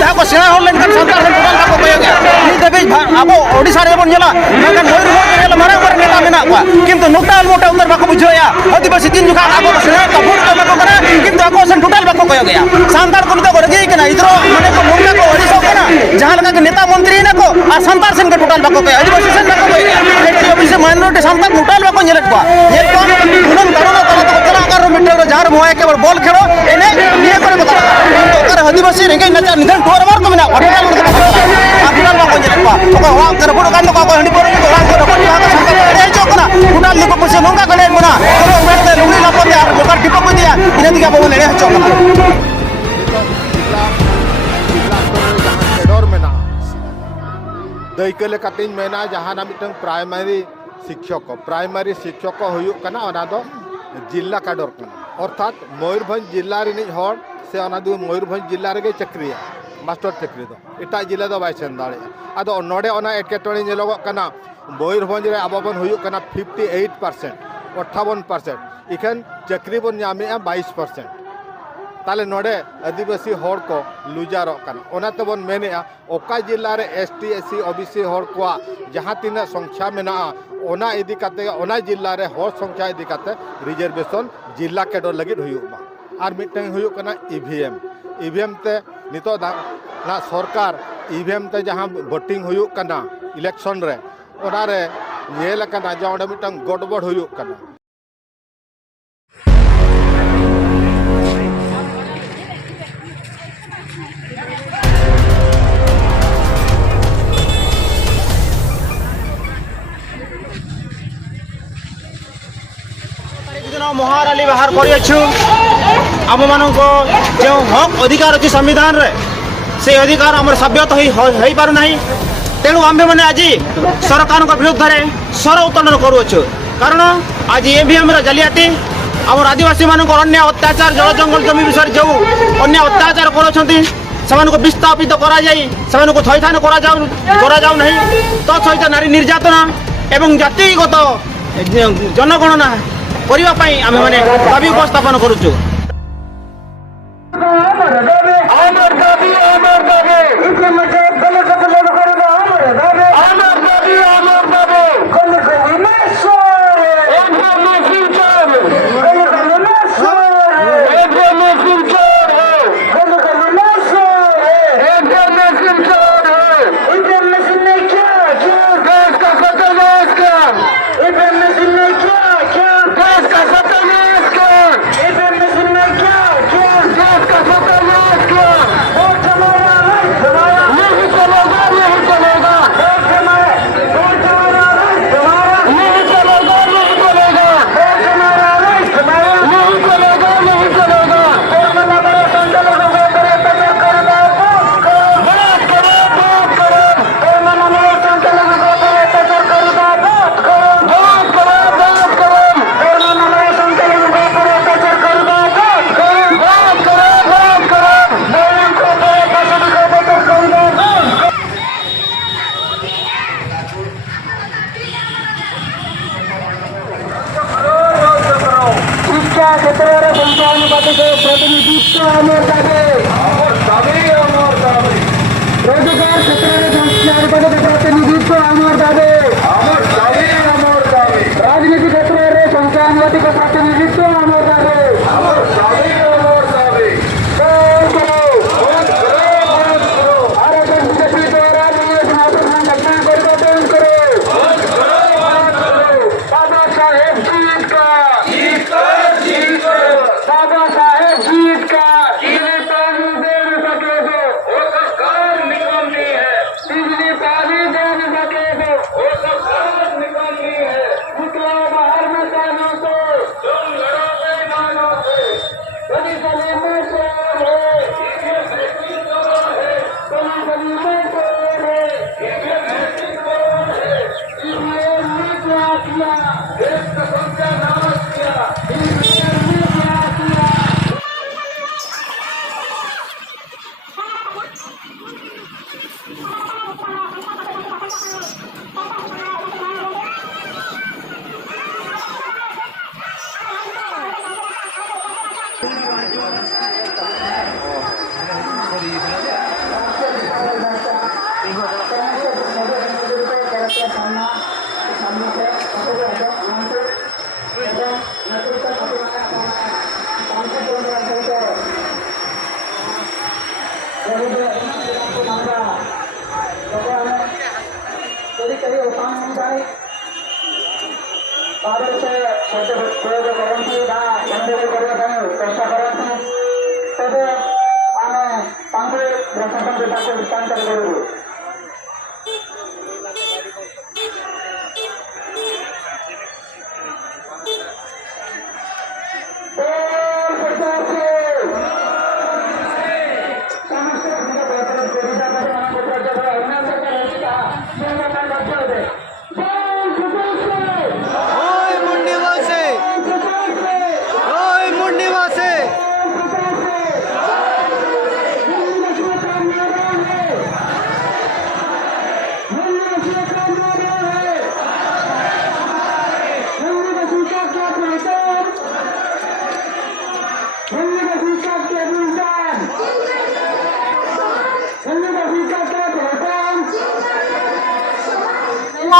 जहाँ को सेना हल लेकिन संतार से टोटल बाको कय गया नित दबी अब ओडिसा रे बन जेला मेkan मयूरभंज मारांग मारांग नेता मेना को किंतु नोटाल मोटा उतर बाको बुझोया आदिवासी दिन जुका आगो सेना तफुर को बाको करा किंतु आको सन टोटल बाको कय गया संतार को तो रगी केना इधरो माने को मुंडा को ओडिसा केना जहाँ लगा के नेता मंत्री ना को और संतार सेन के टोटल बाको कय आदिवासी सेन बाको कय गया एटी ओबिसी माइनॉरिटी संतार टोटल बाको नेलक को उनम दारुना कला तो चला कर मीटर जार मोए केवल बॉल खेलो एने निये करे बता कर आदिवासी रेंगे नचा निधन टोर मार को मेना टोटल टोटल बाको नेलक को ओका वा कर बुड़ कान को हंडी पर को वा कर बट का संतार रे चोकना टोटल लिको पसे नोंगा गले मना तो मेरते लुंगी लापते और लोका टिपो को दिया इने दिगा बबन रे चोकना दैकले कतिन मेना जहाना मिटंग प्राइमरी शिक्षक हुयुक कना ओना दो जिला काडर कना अर्थात मयूरभंज जिला रिनि हर से ओना दो मयूरभंज जिला रे चक्रिया मास्टर चक्री दो एटा जिला दो बाय सेन दाड़े आदो नोडे ओना एकेटोनी नेलोग कना मयूरभंज रे आबाबन हुयुक कना 58% 58% इखन चक्री बन नामे 22% ताले नोडे आदिवासी हर को लुजारो कना ओना तबन मेने ओका जिला रे एसटी एससी ओबीसी हर को जहां तीना संख्या मेना ओना इदी काते ओना जिला रे हर संख्या इदी काते रिजर्वेशन जिला केडर लगित हुयुबा आर मिटंग हुयुक कना ईवीएम ते नितो ना सरकार ईवीएम ते जहां वोटिंग हुयुक कना इलेक्शन रे ओना रे नेल कना जहां मिटंग गड़बड़ हुयुक कना महाराली बाहर करियछु आम मानक जो हक अधिकार अच्छी संविधान रे से अधिकार आम सभ्यत हो पार ना तेणु आम्भे मैंने आज सरकार विरुद्ध में स्वर उत्तोलन करुचु कारण आज ईवीएम जालियाती आम आदिवासी मान अन्य अत्याचार जल जंगल जमी विषय जो अन्य अत्याचार कर विस्थापित कर थैथान करा नहीं तो सहित नारी निर्यातना एवं जातिगत जनगणना करिवा पई आमे माने दाबी उपस्थापन करूछु ଯଦି କେହି ଉପାୟ ହୋଇଯାଏ ତାପରେ ସେ ଶବ୍ଦ ପ୍ରୟୋଗ କରନ୍ତି ବା ଗଣ୍ଡଗୋଳ କରିବା ପାଇଁ ଚେଷ୍ଟା କରନ୍ତି ତେବେ ଆମେ ତାଙ୍କୁ ପ୍ରଶାସନ ବିଭାଗକୁ ହସ୍ତାନ୍ତର କରିବୁ।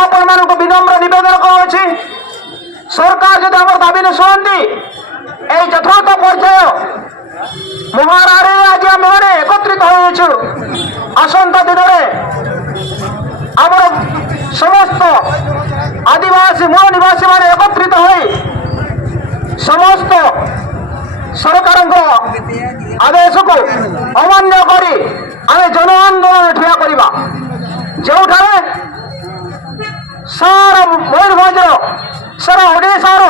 ଆପଣମାନଙ୍କୁ ବିନମ୍ର ନିବେଦନ କରୁଅଛି ସରକାର ଯଦି ଆମର ଦାବି ନ ଶୁଣନ୍ତି এই যথার্থ পর্যায়ে মহারারে আজ আমি একত্রিত হয়েছু আসন্তা দিনে আমার সমস্ত আদিবাসী মূল নিবাসী মানে একত্রিত হয়ে সমস্ত সরকারଙ୍କ আদেশକୁ অমান্য କରି ଆମେ জন আন্দোলন ଠିଆ କରିବା ଯେଉଁଠାରେ ସାରା ମୟୂରଭଞ୍ଜର ସାରା ଓଡ଼ିଶାର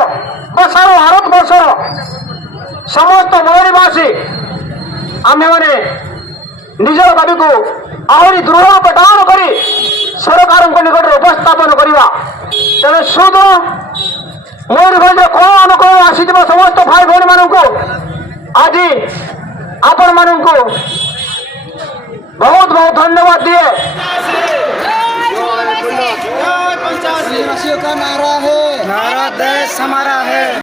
ବା ସାରା ଭାରତବର୍ଷର ସମସ୍ତ ମୟୂରବାସୀ ଆମେମାନେ ନିଜର ଦାବିକୁ ଆହୁରି ଦୃଢ଼ ପ୍ରଦାନ କରି ସରକାରଙ୍କ ନିକଟରେ ଉପସ୍ଥାପନ କରିବା। ତେଣୁ ସୁଦ ମୟୂରଭଞ୍ଜର କୋଣ ଅନୁକୋଣ ଆସିଥିବା ସମସ୍ତ ଭାଇ ଭଉଣୀମାନଙ୍କୁ ଆଜି ଆପଣମାନଙ୍କୁ ବହୁତ ବହୁତ ଧନ୍ୟବାଦ ଦିଏ। का नारा है, नारा देश हमारा है।